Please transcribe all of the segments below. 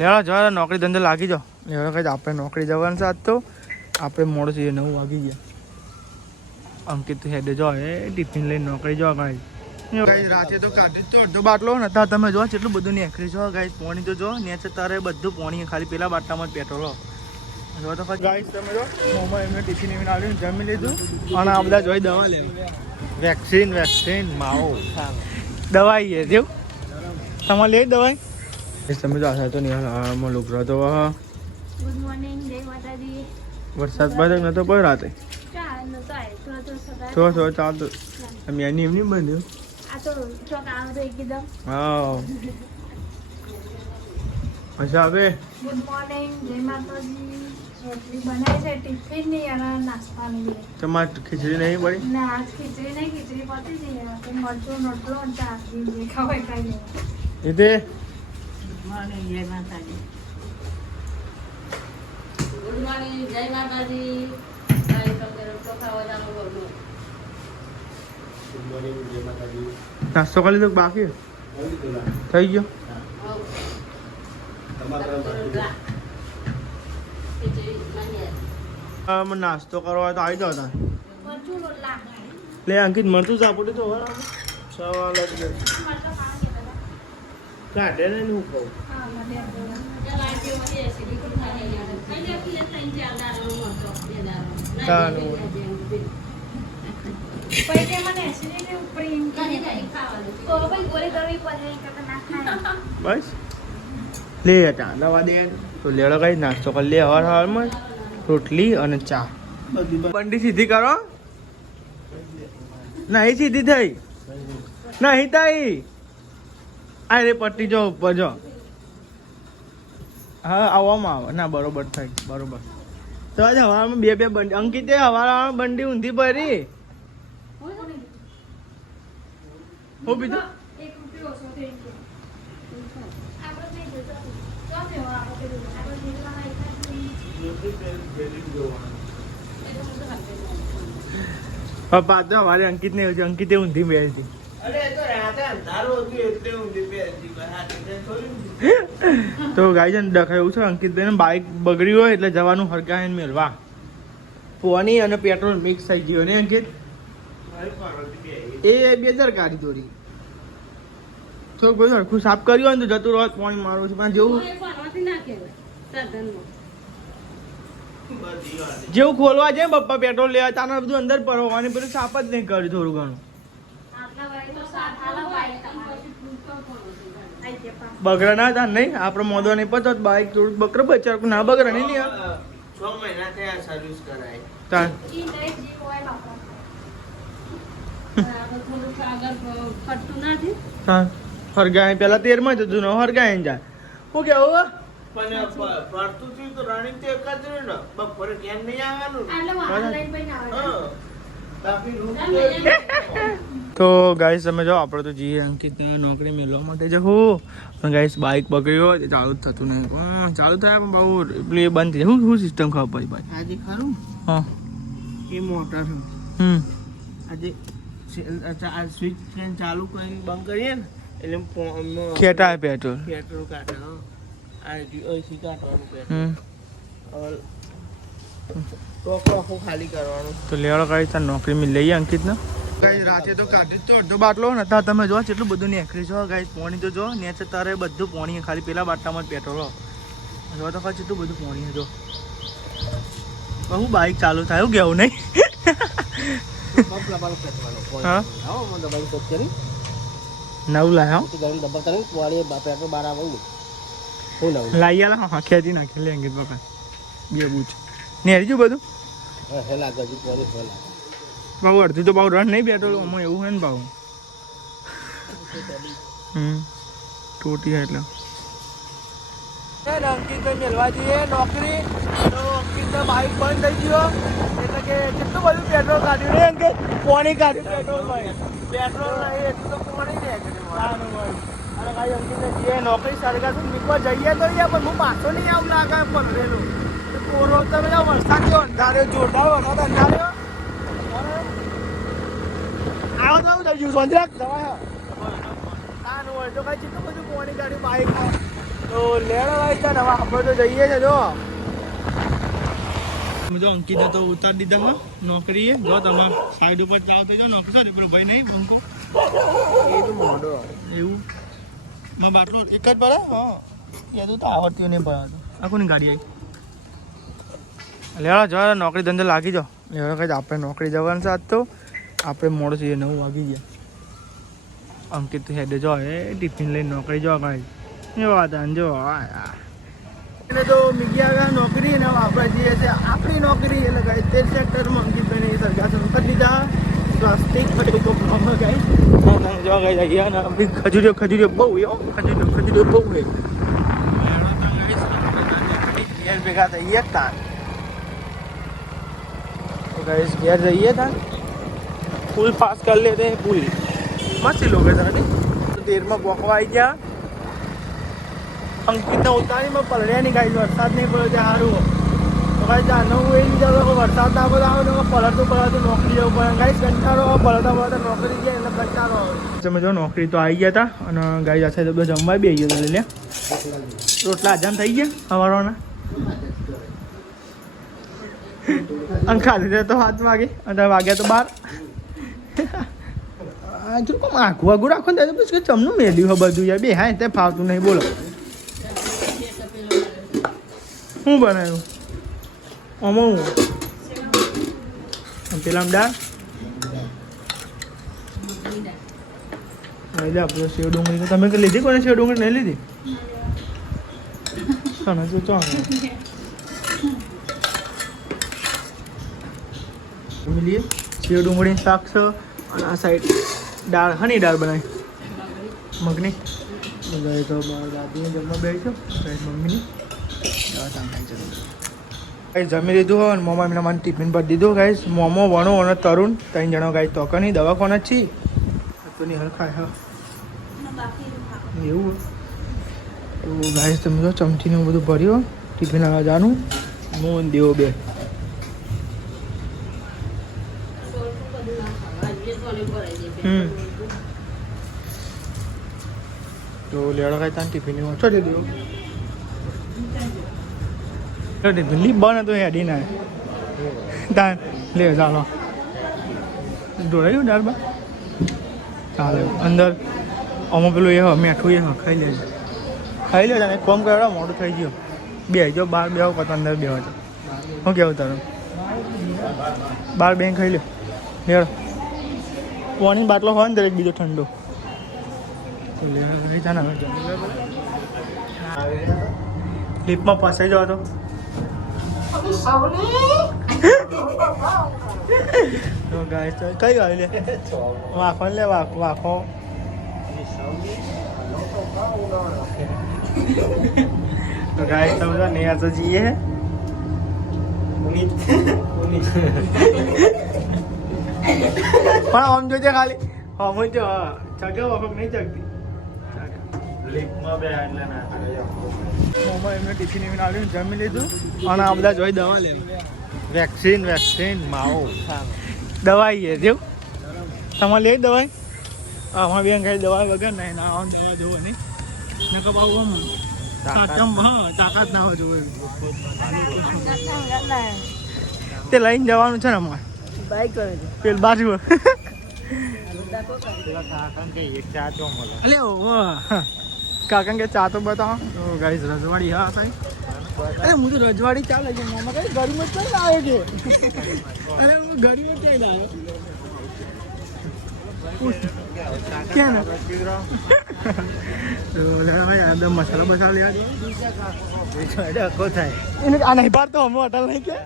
લેવા જવા નોકરી ધંધે લાગી જાઓ. લેવા કઈ આપણે નોકરી જવાનું છે આજ તો. આપણે મોડું છીએ 9 વાગી ગયા. અંકિત હેડે જો એ ટિફિન લઈને નોકરી જવા ગાઈ. રાતે તો કાઢી તો અડધો બાટલો ને હતા તમે જો કેટલું બધું નીકળી જો ગાઈસ. પાણી તો જો નેચે તારે બધું પાણી ખાલી પેલા બાટલામાં જ પેટ્રોલ જો તો ગાઈસ તમે જો મોમાં એમને ટિફિન એમને આવીને જમી લીધું અને આ બધા જોઈ દવા લેવા વેક્સિન માવો દવાઈ છે જેવું તમારે લે દવાઈ તમે જો આ તો નિહાળમાં લુગરો તો ગુડ મોર્નિંગ જય માતાજી. વરસાદ પડે નતો પડ્યો રાતે થોડો ચાલતો એમની એમની બંધ આ તો ચોક આવે એકદમ. હા અચ્છા હવે ગુડ મોર્નિંગ જય માતાજી. રોટલી બનાવી છે ટિફિન ની અને નાસ્તાની. તમારે ખીચડી નહીં પડી ના આજ ખીચડી નહીં, ખીચડી પતી જઈ મરચું નોટલો અને ચા જે ખાવાય ખાઈ લે. એટલે ગુડ મોર્નિંગ જય માતાજી. ગુડ મોર્નિંગ જય માતાજી. નાસ્તો કરી લીધો બાકી થઈ ગયો. નાસ્તો કરવા તો આવી જાવ તા મરચું રોટલા લે અંકિત મરતું સાપોડી તો સવાલ જ કાઢે ને હું કહું હા મને પૈકે મને એસિડિટી ઉપરી તો ભાઈ ગોળી કરવી પડે કે ના ખાય. બસ લે હતા દવા દે તો લેડો કઈ નાસ્તો કરી લે હવારમાં રોટલી અને ચા. બંડી સીધી કરો નહીં સીધી થઈ નહીં થઈ આ રે પટ્ટી જો ઉપર જો હા આવવામાં આવે ના બરોબર થાય બરોબર. તો આજે હવામાં બે બંડી અંકિતે હવારમાં બંડી ઊંધી ભરી હું બીજું 1 રૂપિયો ઓછો થઈ ગયો. આપણે નહીં જોતો તો દેવા આપણે જીવવાના પપ્પા તો અમારે અંકિત ને અંકિતે ઊંધી બેસી તો ગાઈ જન દેખાય એવું છે અંકિત બેન બાઇક બગડી હોય એટલે જવાનું હરગાય મેળવા પાણી અને પેટ્રોલ મિક્સ થઈ ગયો ને અંકિત એ બેદરકારી દોરી થોડુંક બધું હરખું સાફ કર્યું હોય ને તો જતું રહો પાણી મારું છે પણ જેવું ખોલવા જાય પપ્પા પેટ્રોલ લેવા તાને બધું અંદર પરવાની પેલું સાફ જ નહીં કર્યું થોડું ઘણું બગડા ના હતા નહીં આપડે મોદો નહીં પતો બાઈક થોડું બકરો બચાર ના બગડા નહીં લે 6 મહિના થયા સર્વિસ કરાય તાન ઈ નહીં જે હોય બાપા. હા હરગાય પેલા 13 માં જતું ન હરગાય જાય હું કેવું પણ પડતું થયું તો રનિંગ તો એક જ રહ્યું ને બપોરે કેમ નહીં આવવાનું એટલે વાહન લઈને ભાઈ ના આવે. હા બાકી રૂમ તો ગાઈસ તમે જો આપણે તો જઈએ અંકિત નોકરી મેળવવા માટે જવું પણ ગાઈસ બાઇક બગડ્યો હોય ચાલુ જ થતું નહીં ચાલુ થાય પણ બહુ પેલું એ બંધ થઈ જાય શું સિસ્ટમ ખબર પડી ભાઈ આજે ખરું હા એ મોટર આજે સ્વિચ ફેન ચાલુ કરીને બંધ કરીએ ને એટલે ખેટાય પેટ્રોલ પેટ્રોલ કાઢે હા આ એસી કાઢવાનું પેટ્રોલ હવે તો આખું ખાલી કરવાનું તો લેવડો કાઢી તાર નોકરી મેં લઈએ અંકિત ને ગાઈસ રાતે તો કાઢી તો અડધો બાટલો ને હતા તમે જો કેટલું બધું નીકળી જો ગાઈસ પાણી તો જો નેચે તારે બધું પાણી ખાલી પેલા બાટલામાં જ પેટ્રોલ જો તો ખાલી કેટલું બધું પાણી જો હું બાઈક ચાલુ થાય એવું કેવું નહીં હા નવું લાયા લાઈ આલા હા ખેંચી નાખી લે અંકિત બકા બે બૂચ નેરી જો બધું બાબુ અડધું તો બાબુ રન નહીં પેટ્રોલ આમાં એવું હોય ને બાબુ ટોટી એટલે અંકિત મેળવા જઈએ નોકરી તો અંકિત બાઇક બંધ થઈ ગયો એટલે કે કેટલું બધું પેટ્રોલ કાઢ્યું ને અંકિત પાણી કાઢ્યું પેટ્રોલ પેટ્રોલ નહીં એટલું તો પાણી ને અને ભાઈ અંકિત જઈએ નોકરી સરકાર મીકવા જઈએ તો પણ હું પાછો નહીં આવું લાગે પડેલું કોરો તમે વરસાદ જો અંધાર્યો જોરદાર વરસાદ અંધાર્યો આવો તો આવું જવું સોંજરાક દવા ના હોય તો કઈ કેટલું બધું પાણી કાઢ્યું બાઇક તો લેડો ભાઈ ચાલ હવે આપણે તો જઈએ છે જો જો અંકિતા તો ઉતારી દીધા હા નોકરીએ જો તમે સાઈડ ઉપર જાઓ તો જો નોકરી છે પેલો ભાઈ નહીં બંકો એ તો મોડો એવું માં બાટલો એક જ ભરે હા એ તો આવડતી નહીં ભરાતો આ કોની ગાડી આવી લેવા જો નોકરી ધંધો લાગી જાઓ લેવા કઈ આપણે નોકરી જવાનું છે આજ તો આપણે મોડું છીએ 9 વાગી ગયા અંકિત તો હેડે જો એ ટિફિન લઈને નોકરી જો કઈ એ વાત જો એને તો મીગી આવ્યા નોકરી ને આપણે જઈએ છે આપણી નોકરી એટલે કઈ તે સેક્ટરમાં અંકિતભાઈ સરકાર કરી દીધા પ્લાસ્ટિક ફટેકો પ્રોબ્લેમ ગઈ જો ગઈ જઈએ ને ખજૂરીઓ બહુ ખજૂરીઓ બહુ હે ઘેર ભેગા થઈએ તાર તો ગાઈસ ઘેર જઈએ તાર પુલ પાસ કરી લેते हैं पुल मस्त लोकेशन है देर में बोकवा आई गया અંકિતને ઉતારીમાં પલળ્યા નહીં ગાઈસ વરસાદ નહીં પડ્યો છે સારું તો ગાઈસ જાણવું એ લીધે વરસાદ ના બધો આવે તો પલળતું નોકરી જવું પડે ગાઈસ કંટાળો પલળતા નોકરી જાય એટલે કંટાળો આવે તમે જો નોકરી તો આવી ગયા હતા અને ગાઈસ આ તો બધું જમવા બી આવી ગયો લે રોટલા હજામ થઈ ગયા સવારોના અંકા લીધે તો 7 વાગે અને વાગ્યા તો 12 જો કોમ આઘું રાખો ને તો પછી ચમનું મેલ્યું હોય બધું યાર બે હા તે ફાવતું નહીં બોલો શું બનાવ્યું આમાં હું પેલા દાળ આપણે સેવ ડુંગળી તમે કે લીધી કોને સેવ ડુંગળી નહીં લીધી ખાના જો ચો મિલીએ સેવ ડુંગળી શાક છે અને આ સાઈડ દાળ હની દાળ બનાવી મગની બધા તો દાદીને જમવા બેઠો મમ્મીની ગાઈસ જમી લીધું હોય અને મોમા એમને મને ટિફિન પર દીધું ગાઈસ મોમો વણો અને તરુણ 3 જણો ગાઈસ તોકની દવાખાને જ છી તો નિહલ ખાય હા એવું તો ગાઈસ તમે જો ચમચીને બધું ભર્યું ટિફિન આવવા જાનું હું દેવો બે તો લેડો ખાઈ તાન ટિફિન ઓછો દે દેવો ટિફિન લીપ બને તો હેડી ના તાન લે ચાલો દોડાયું દાળ બા ચાલે અંદર અમુક પેલું એ મેઠું એ ખાઈ લે જાને કોમ કરવા મોડું થઈ ગયું બે જો 12 બેહો કરતા અંદર બેહો છો શું કેવું તારું 12 બેન ખાઈ લે લેડો પાણી બાટલો હોય ને દરેક બીજો ઠંડો લિપમાં ફસાઈ જાવ તો ગાઈસ કઈ આવી લે વાફો લે વાફો તો ગાઈસ તમે ને આ તો જીએ પણ આમ જોજે ખાલી આમ જ ચગે વખત નહીં ચગતી લીપમાં બે એટલે ના મોમા એમને ટિફિન આવ્યું જમી લીધું અને આ બધા જોઈ દવા લેવા વેક્સિન માવો દવાઈ છે જેવું તમારે લે દવાઈ આમાં બેન ખાઈ દવા વગર નહીં ના આમ દવા જોવો નહીં ને કબાવ આમ સાચમ હા તાકાત ના હોય જોવે તે લઈને જવાનું છે ને અમારે બાઈક કરે છે પેલ બાજુ અલે કાકા કે ચા તો બતાવો તો ગાઈસ રજવાડી હા સાહેબ અરે હું તો રજવાડી ચાલે છે મામા કઈ ગરીમાં કઈ લાવે છે અરે હું ગરીમાં કઈ લાવે ક્યાં ને મસાલા બસાલા લેવા થાય એને આ નહીં પાડતો અમે હોટલ નહીં કે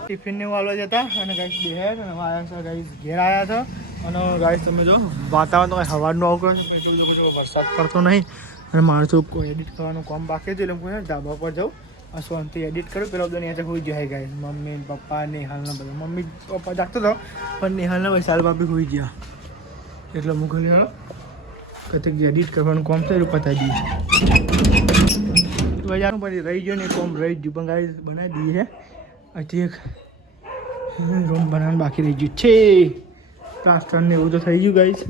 ટિફિન ને વાળવા જતા અને ગાઈસ બે અને ગાઈસ ઘેર આવ્યા હતા અને ગાઈસ તમે જો વાતાવરણ તો હવાનું આવું કરે વરસાદ પડતો નહીં અને મારે તો કોઈ એડિટ કરવાનું કામ બાકી હતું એટલે હું ધાબા પર જાઉં આ શાંતિ એડિટ કરું પેલા બધા ત્યાં હોઈ જાય ગાઈસ મમ્મી પપ્પા નિહાલના બધા મમ્મી પપ્પા જાગતો હતો પણ નિહાલના વૈશાલ બાપી હોઈ ગયા એટલે હું ઘરે કથે એડિટ કરવાનું કામ થયું પતાવી દઈએ બજારનું પછી રહી ગયો ને કોમ રહી ગયું પણ ગાઈસ બનાવી દઈએ હજી એક રૂમ બનાવવાનું બાકી રહી ગયું છે પ્લાસ્ટર ને એવું તો થઈ ગયું ગાઈસ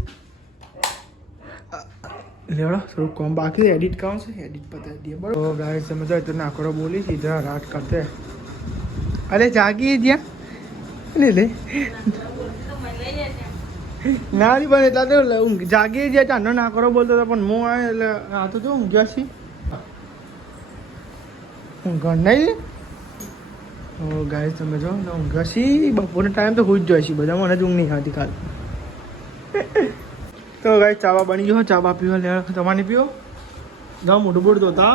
લેવડો થોડું કોમ બાકી એડિટ કામ છે એડિટ પતાવી દઈએ બરાબર તો ગાઈસ તમે તો નાકોડો બોલી સીધા રાત કરતે અરે જાગી જ્યાં લે ના નહીં પણ એટલા તો ઊંઘ જાગી જ્યાં ચાંદો નાકોડો બોલતો હતો પણ હું આવે એટલે આ તો જો ઊંઘ્યા છી ઊંઘ નહીં ઓ ગાઈસ તમે જો ઊંઘ્યા છી બપોરનો ટાઈમ તો હોઈ જ જાય છે બધા મને જ ઊંઘ નહીં આવતી કાલ તો ગાઈસ ચાવા બની ગયો ચાવા પીવા લે તમારે પીવો જાઓ મોટું બોટ ધોતા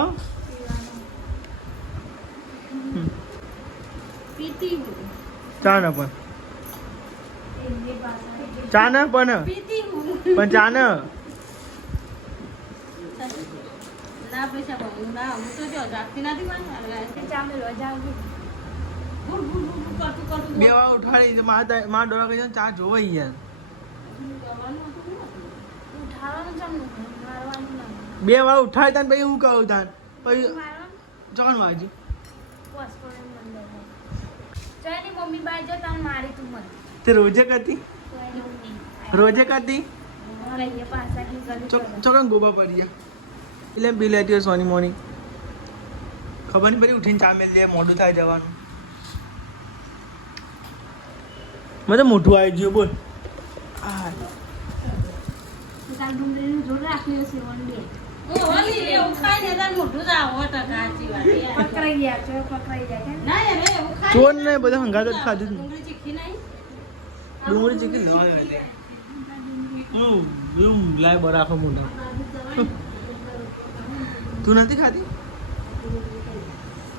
પીતી હું ચા ના પણ ચા ના પણ પીતી હું ચા ના ના પૈસા બહુ ના હું તો જો જાગતી નથી પણ ચામે રજા ગુડ ગુડ ગુડ કરતું કરતું બે વાર ઉઠાડી મારા ડોળા કહી ચા જોવે યાર ઉઠાડવાનું ચાલુ મારવાનું ના બે વાર ઉઠાડી તાન પછી હું કહું તાન પછી મારવાનું ચોકન વાજી બસ પણ મંદર ચાની મમ્મી બાઈ જો તને મારી તું મત તે રોજે કરતી તો એને હું નહીં રોજે કરતી લઈએ પાછા કી કરી ચોકન ગોબા પડી ગયા એટલે એમ પી લેતી હોય સોની મોની ખબર નહીં પડી ઉઠીને ચા મેળ લે મોડું થાય જવાનું મને મોઢું આવી ગયું બોલ આ કાલ ડુંગળીનું જોર રાખ્યું છે વન ડે ઓલી એવું ખાઈ ને તાર મોઢું જ આવો તો કાચી વાત યાર પકડાઈ ગયા છે પકડાઈ ગયા કે ના યાર એવું ખાઈ ચોર ને બધા હંગાત જ ખાધું જ. ડુંગળી ચીખી નહીં ડુંગળી ચીકી લેવા લાય બરાખો મોઢા તું નથી ખાતી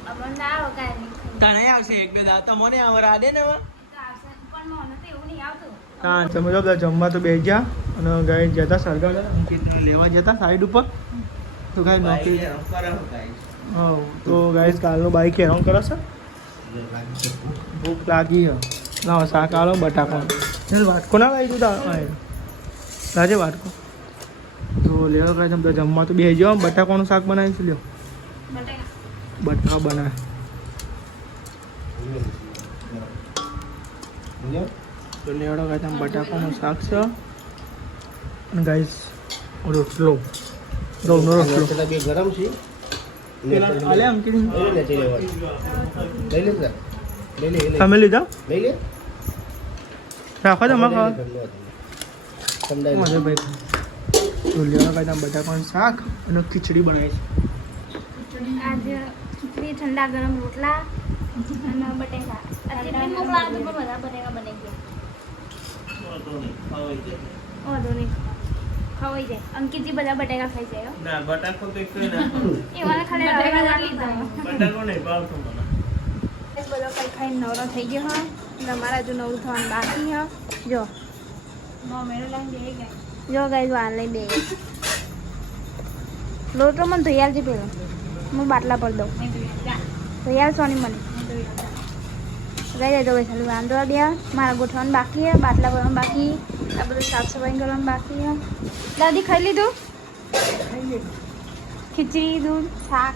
અમન ના આવો કાઈ નહીં તને આવશે એક બે દાવ તમને આવર આડે ને હવે આવશે પણ મને તો એવું નહીં આવતું હા તમે તો બધા જમવા તો બેસી ગયા અને ગાય જતા સરગા અંકિતને લેવા જતા સાઈડ ઉપર તો ગાય નોકરી હા તો ગાય કાલનું બાઈક હેરાન કરો છો ભૂખ લાગી હે લાવો શાક આલો બટાકો ચાલ વાટકો ના લાવી તું લાજે વાટકો તો લેવા ગાય તમે જમવા તો બેસી જાઓ બટાકાનું શાક બનાવીશું લ્યો બટાકા બનાવે તો લેવડો ગાય તમે બટાકાનું શાક છે અને ગાઈસ રોટલો ઘઉંનો રોટલો ગરમ છે આલે અંકિત લઈ લે સર લઈ લે તમે લીધા લઈ લે રાખો તમારે ખાવા સમજાય મજા ભાઈ તો લેવડો ગાય તમે બટાકાનું શાક અને ખીચડી બનાવી છે આજે ખીચડી ઠંડા ગરમ રોટલા અને બટેકા ટિફિન મોકલાવે તો પણ બધા બટેકા બની ગયા વાંધો નહીં ખવાઈ જાય અંકિતજી બધા બટેકા ખાઈ જાય હો. ના બટાકો તો એક ના એવાને ખાલી રવેલા લીધા બટાકો નહીં ભાવતો મને બધો કઈ ખાઈ નવરો થઈ ગયો હોય તમારા હજુ નવરું થવાનું બાકી હો જો જો ગાઈ વાર લઈ બે લોટો મને ધોઈ આલજે પેલો હું બાટલા પર દઉં ધોઈ આલ સોની મને ગઈ જાય તો ખાલી વાંધો દે મારા ગોઠવાનું બાકી હે બાટલા ભરવાનું બાકી આ બધું સાફ સફાઈ કરવાનું બાકી હે દાદી ખાઈ લીધું ખીચડી દૂધ શાક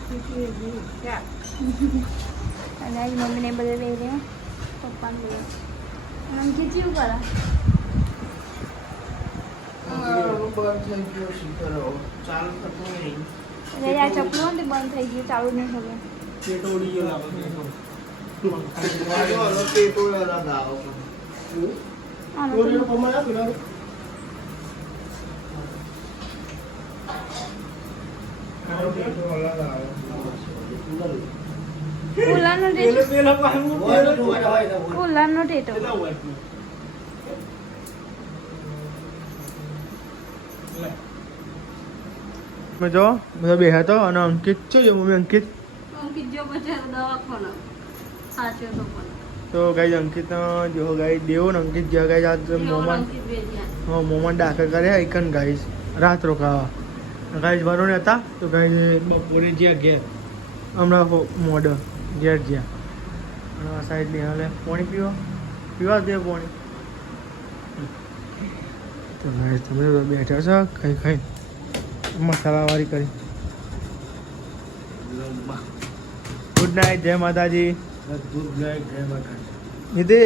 અને આજ મમ્મીને બધે લઈ લે પપ્પાને લઈ અને ખીચડી કરે ચાલુ થતું નહીં એટલે આ ચપલું ને તે બંધ થઈ ગયું ચાલુ નહીં થયું પેટ ઉડી ગયો લાગે કુલરનો ટેટો કુલરનો ટેટો મેં જો બધા બેહ્યા તો અને અંકિત છે જો મમ્મી અંકિત અંકિત જો પછી દવાખાનો સાચો તો પણ તો ગાઈ અંકિત જો ગાઈ દેવો ને અંકિત જ્યાં ગાઈ આજ મોમન અંકિત બેઠ્યા હા મોમન દાખલ કર્યા એકન ગાઈશ રાત રોકાવા ગાઈશ ભરો ને હતા તો ગાઈ બપોરે જ્યાં ઘેર હમણાં મોડર ઘેર જ્યાં અને આ સાઈડ ની હાલે પાણી પીવા દે પાણી તો ગાઈશ તમે બેઠા છો ખાઈ મસાલાવાળી કરી ગુડ નાઇટ જય માતાજી ગુડ નાઇટ જય માતાજી નિધિ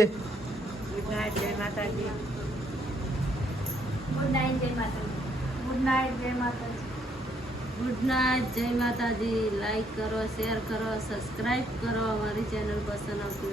ગુડ નાઇટ જય માતાજી ગુડ નાઇટ જય માતાજી ગુડ નાઇટ, જય માતાજી. લાઈક કરો, શેર કરો, સબસ્ક્રાઈબ કરો. અમારી ચેનલ પસંદ આવતી